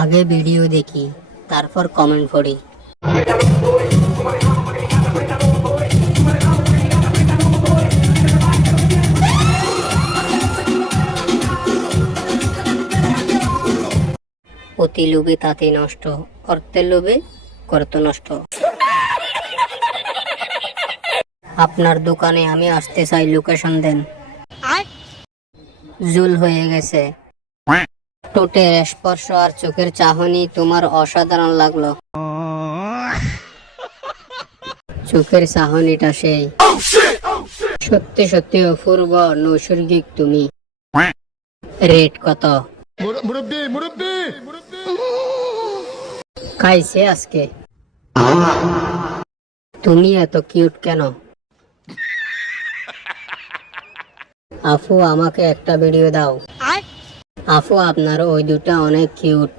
আগে ভিডিও দেখি তারপর কমেন্ট করি। অতি লোভে তাতে নষ্ট অর্থের লোভে করত নষ্ট। আপনার দোকানে আমি আসতে চাই লোকেশন দেন। জুল হয়ে গেছে। টোটের স্পর্শ আর চোখের চাহনি তোমার অসাধারণ লাগল। চোখের চাহনিটা সেই। সত্যি সত্যি অপূর্ব নৈসর্গিক তুমি। রেট কত? খাইছে আজকে। তুমি এত কিউট কেন? আফু আমাকে একটা ভিডিও দাও। আফু আপনার ওই দুটা অনেক কিউট